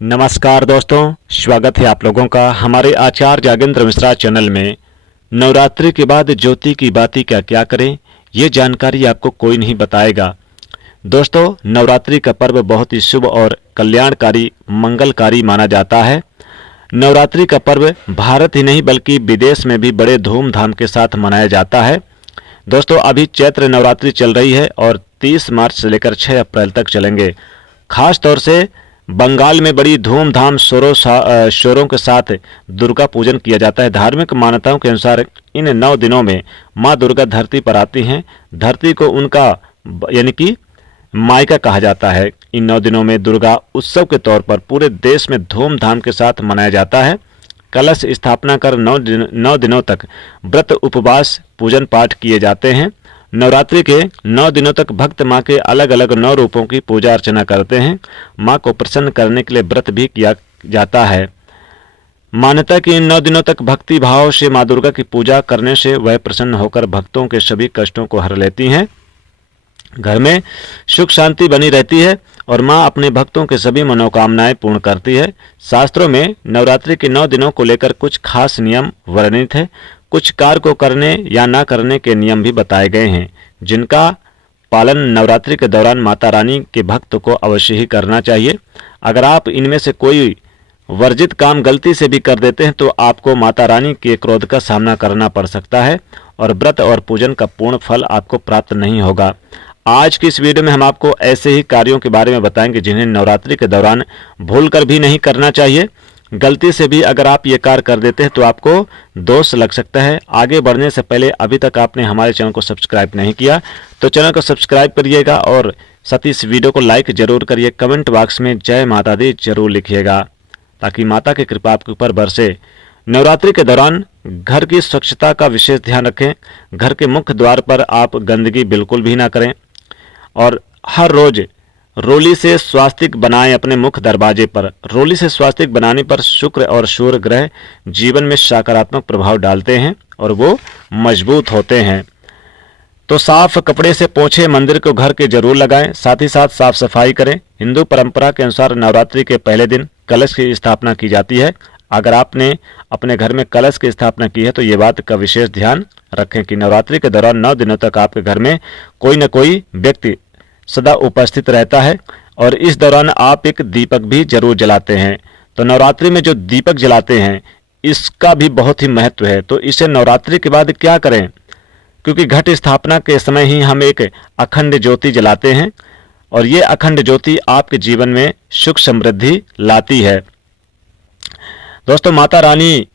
नमस्कार दोस्तों, स्वागत है आप लोगों का हमारे आचार्य जागेंद्र मिश्रा चैनल में। नवरात्रि के बाद ज्योति की बाती क्या करें, ये जानकारी आपको कोई नहीं बताएगा। दोस्तों, नवरात्रि का पर्व बहुत ही शुभ और कल्याणकारी मंगलकारी माना जाता है। नवरात्रि का पर्व भारत ही नहीं बल्कि विदेश में भी बड़े धूमधाम के साथ मनाया जाता है। दोस्तों, अभी चैत्र नवरात्रि चल रही है और 30 मार्च से लेकर 6 अप्रैल तक चलेंगे। खास तौर से बंगाल में बड़ी धूमधाम शोरों के साथ दुर्गा पूजन किया जाता है। धार्मिक मान्यताओं के अनुसार इन 9 दिनों में माँ दुर्गा धरती पर आती हैं। धरती को उनका यानी कि मायका कहा जाता है। इन 9 दिनों में दुर्गा उत्सव के तौर पर पूरे देश में धूमधाम के साथ मनाया जाता है। कलश स्थापना कर 9 दिनों तक व्रत उपवास पूजन पाठ किए जाते हैं। नवरात्रि के 9 दिनों तक भक्त माँ के अलग अलग 9 रूपों की पूजा अर्चना करते हैं। माँ को प्रसन्न करने के लिए व्रत भी किया जाता है। मान्यता कि इन 9 दिनों तक भक्ति भाव से माँ दुर्गा की पूजा करने से वह प्रसन्न होकर भक्तों के सभी कष्टों को हर लेती हैं। घर में सुख शांति बनी रहती है और माँ अपने भक्तों के सभी मनोकामनाएं पूर्ण करती है। शास्त्रों में नवरात्रि के 9 दिनों को लेकर कुछ खास नियम वर्णित है। कुछ कार्य को करने या ना करने के नियम भी बताए गए हैं, जिनका पालन नवरात्रि के दौरान माता रानी के भक्त को अवश्य ही करना चाहिए। अगर आप इनमें से कोई वर्जित काम गलती से भी कर देते हैं तो आपको माता रानी के क्रोध का सामना करना पड़ सकता है और व्रत और पूजन का पूर्ण फल आपको प्राप्त नहीं होगा। आज की इस वीडियो में हम आपको ऐसे ही कार्यों के बारे में बताएंगे जिन्हें नवरात्रि के दौरान भूलकर भी नहीं करना चाहिए। गलती से भी अगर आप ये कार्य कर देते हैं तो आपको दोष लग सकता है। आगे बढ़ने से पहले अभी तक आपने हमारे चैनल को सब्सक्राइब नहीं किया तो चैनल को सब्सक्राइब करिएगा और साथ ही इस वीडियो को लाइक जरूर करिए। कमेंट बॉक्स में जय माता दी जरूर लिखिएगा ताकि माता की कृपा आपके ऊपर बरसे। नवरात्रि के दौरान घर की स्वच्छता का विशेष ध्यान रखें। घर के मुख्य द्वार पर आप गंदगी बिल्कुल भी ना करें और हर रोज रोली से स्वास्तिक बनाएं अपने मुख्य दरवाजे पर। रोली से स्वास्तिक बनाने पर शुक्र और सूर्य ग्रह जीवन में सकारात्मक प्रभाव डालते हैं और वो मजबूत होते हैं। तो साफ कपड़े से पोंछे मंदिर को घर के जरूर लगाएं, साथ ही साथ साफ सफाई करें। हिंदू परंपरा के अनुसार नवरात्रि के पहले दिन कलश की स्थापना की जाती है। अगर आपने अपने घर में कलश की स्थापना की है तो ये बात का विशेष ध्यान रखें कि नवरात्रि के दौरान 9 दिनों तक आपके घर में कोई न कोई व्यक्ति सदा उपस्थित रहता है और इस दौरान आप एक दीपक भी जरूर जलाते हैं। तो नवरात्रि में जो दीपक जलाते हैं इसका भी बहुत ही महत्व है। तो इसे नवरात्रि के बाद क्या करें, क्योंकि घट स्थापना के समय ही हम एक अखंड ज्योति जलाते हैं और ये अखंड ज्योति आपके जीवन में सुख समृद्धि लाती है। दोस्तों, माता रानी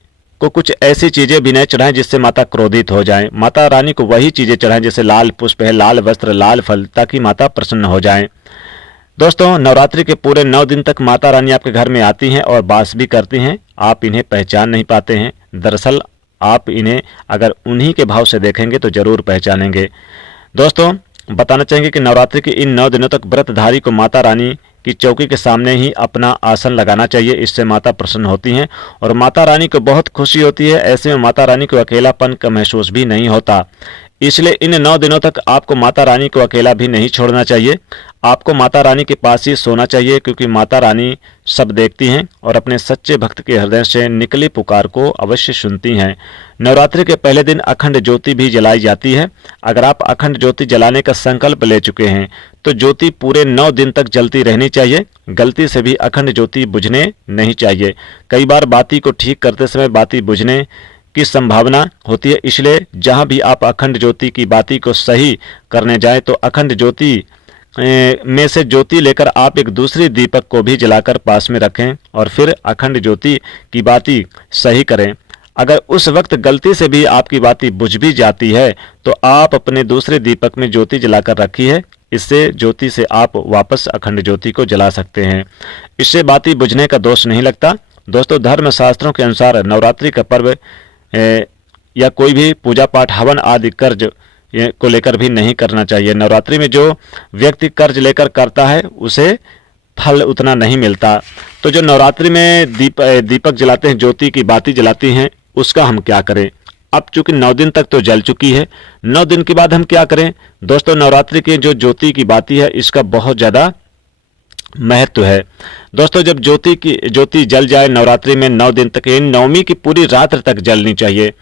को कुछ ऐसी चीजें भी न चढ़ाएं जिससे माता क्रोधित हो जाएं। माता रानी को वही चीजें चढ़ाएं जैसे लाल पुष्प है, लाल वस्त्र, लाल फल, ताकि माता प्रसन्न हो जाएं। दोस्तों, नवरात्रि के पूरे 9 दिन तक माता रानी आपके घर में आती हैं और वास भी करती हैं। आप इन्हें पहचान नहीं पाते हैं। दरअसल आप इन्हें अगर उन्हीं के भाव से देखेंगे तो जरूर पहचानेंगे। दोस्तों, बताना चाहेंगे कि नवरात्रि के इन 9 दिनों तक व्रतधारी को माता रानी की चौकी के सामने ही अपना आसन लगाना चाहिए। इससे माता प्रसन्न होती हैं और माता रानी को बहुत खुशी होती है। ऐसे में माता रानी को अकेलापन का महसूस भी नहीं होता। इसलिए इन 9 दिनों तक आपको माता रानी को अकेला भी नहीं छोड़ना चाहिए। आपको माता रानी के पास ही सोना चाहिए, क्योंकि माता रानी सब देखती हैं और अपने सच्चे भक्त के हृदय से निकली पुकार को अवश्य सुनती हैं। नवरात्रि के पहले दिन अखंड ज्योति भी जलाई जाती है। अगर आप अखंड ज्योति जलाने का संकल्प ले चुके हैं तो ज्योति पूरे 9 दिन तक जलती रहनी चाहिए। गलती से भी अखंड ज्योति बुझने नहीं चाहिए। कई बार बाती को ठीक करते समय बाती बुझने की संभावना होती है। इसलिए जहां भी आप अखंड ज्योति की बाती को सही करने जाएं तो अखंड ज्योति में से ज्योति लेकर आप एक दूसरी दीपक को भी जलाकर पास में रखें और फिर अखंड ज्योति की बाती सही करें। अगर उस वक्त गलती से भी आपकी बाती बुझ भी जाती है तो आप अपने दूसरे दीपक में ज्योति जलाकर रखी है। इससे ज्योति से आप वापस अखंड ज्योति को जला सकते हैं। इससे बाती बुझने का दोष नहीं लगता। दोस्तों, धर्म शास्त्रों के अनुसार नवरात्रि का पर्व या कोई भी पूजा पाठ, हवन आदि कर्ज को लेकर भी नहीं करना चाहिए। नवरात्रि में जो व्यक्ति कर्ज लेकर करता है उसे फल उतना नहीं मिलता। तो जो नवरात्रि में दीपक जलाते हैं, ज्योति की बाती जलाती हैं, उसका हम क्या करें। अब चूंकि 9 दिन तक तो जल चुकी है, 9 दिन के बाद हम क्या करें। दोस्तों, नवरात्रि की जो ज्योति की बाती है इसका बहुत ज़्यादा महत्व है। दोस्तों, जब ज्योति जल जाए नवरात्रि में 9 दिन तक, यानी नवमी की पूरी रात तक जलनी चाहिए।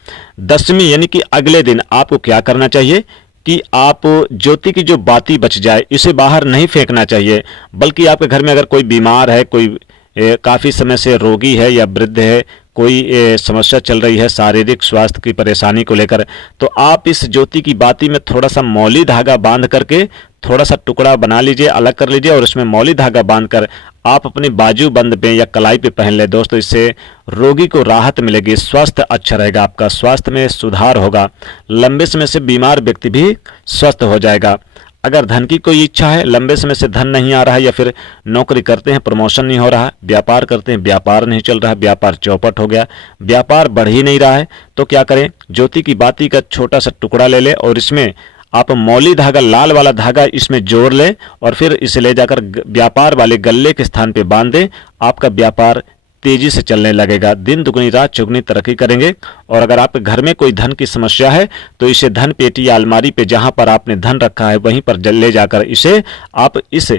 दशमी यानी कि अगले दिन आपको क्या करना चाहिए कि आप ज्योति की जो बाती बच जाए इसे बाहर नहीं फेंकना चाहिए, बल्कि आपके घर में अगर कोई बीमार है, कोई काफ़ी समय से रोगी है या वृद्ध है, कोई समस्या चल रही है शारीरिक स्वास्थ्य की परेशानी को लेकर, तो आप इस ज्योति की बाती में थोड़ा सा मौली धागा बांध करके थोड़ा सा टुकड़ा बना लीजिए, अलग कर लीजिए और उसमें मौली धागा बांधकर आप अपने बाजू बंद पे या कलाई पे पहन ले। दोस्तों, इससे रोगी को राहत मिलेगी, स्वास्थ्य अच्छा रहेगा, आपका स्वास्थ्य में सुधार होगा, लंबे समय से बीमार व्यक्ति भी स्वस्थ हो जाएगा। अगर धन की कोई इच्छा है, लंबे समय से धन नहीं आ रहा है, या फिर नौकरी करते हैं प्रमोशन नहीं हो रहा, व्यापार करते हैं व्यापार नहीं चल रहा है, व्यापार चौपट हो गया, व्यापार बढ़ ही नहीं रहा है, तो क्या करें, ज्योति की बाती का छोटा सा टुकड़ा ले लें और इसमें आप मौली धागा, लाल वाला धागा इसमें जोड़ लें और फिर इसे ले जाकर व्यापार वाले गल्ले के स्थान पे बांध दें। आपका व्यापार तेजी से चलने लगेगा, दिन दुगनी रात चौगुनी तरक्की करेंगे। और अगर आपके घर में कोई धन की समस्या है तो इसे धन पेटी या अलमारी पे जहां पर आपने धन रखा है वहीं पर ले जाकर इसे आप इस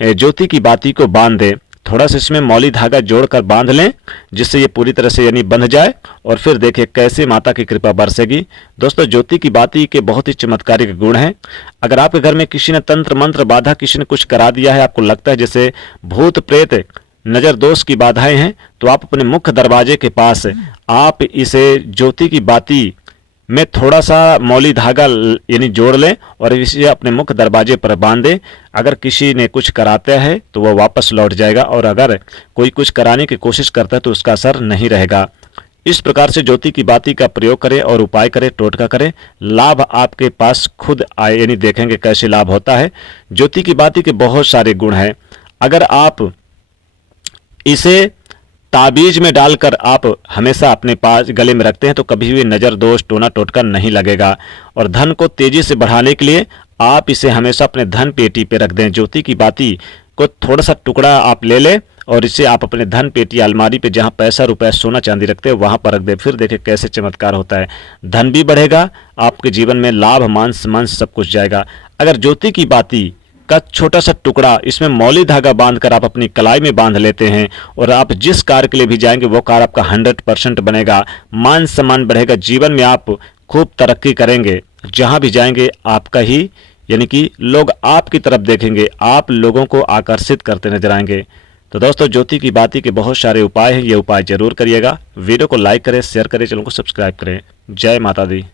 ज्योति की बाती को बांध दें। थोड़ा सा इसमें मौली धागा जोड़कर बांध लें जिससे ये पूरी तरह से यानी बंध जाए, और फिर देखिए कैसे माता की कृपा बरसेगी। दोस्तों, ज्योति की बाती के बहुत ही चमत्कारिक गुण हैं। अगर आपके घर में किसी ने तंत्र मंत्र बाधा, किसी ने कुछ करा दिया है, आपको लगता है जैसे भूत प्रेत नजर दोष की बाधाएं हैं, तो आप अपने मुख्य दरवाजे के पास आप इसे ज्योति की बाती में थोड़ा सा मौली धागा यानी जोड़ लें और इसे अपने मुख्य दरवाजे पर बांध दें। अगर किसी ने कुछ कराता है तो वह वापस लौट जाएगा, और अगर कोई कुछ कराने की कोशिश करता है तो उसका असर नहीं रहेगा। इस प्रकार से ज्योति की बाती का प्रयोग करें और उपाय करें, टोटका करें, लाभ आपके पास खुद आए, यानी देखेंगे कैसे लाभ होता है। ज्योति की बाती के बहुत सारे गुण हैं। अगर आप इसे ताबीज में डालकर आप हमेशा अपने पास गले में रखते हैं तो कभी भी नज़र दोष, टोना टोटका नहीं लगेगा। और धन को तेजी से बढ़ाने के लिए आप इसे हमेशा अपने धन पेटी पे रख दें। ज्योति की बाती को थोड़ा सा टुकड़ा आप ले लें और इसे आप अपने धन पेटी अलमारी पे जहां पैसा रुपया सोना चांदी रखते हैं वहां पर रख दें। फिर देखिए कैसे चमत्कार होता है, धन भी बढ़ेगा, आपके जीवन में लाभ, मान सम्मान सब कुछ जाएगा। अगर ज्योति की बाती का छोटा सा टुकड़ा इसमें मौली धागा बांधकर आप अपनी कलाई में बांध लेते हैं और आप जिस कार्य के लिए भी जाएंगे वो कार्य आपका 100% बनेगा, मान सम्मान बढ़ेगा, जीवन में आप खूब तरक्की करेंगे, जहां भी जाएंगे आपका ही यानी कि लोग आपकी तरफ देखेंगे, आप लोगों को आकर्षित करते नजर आएंगे। तो दोस्तों, ज्योति की बाती के बहुत सारे उपाय हैं, ये उपाय जरूर करिएगा। वीडियो को लाइक करें, शेयर करें, चैनल को सब्सक्राइब करें। जय माता दी।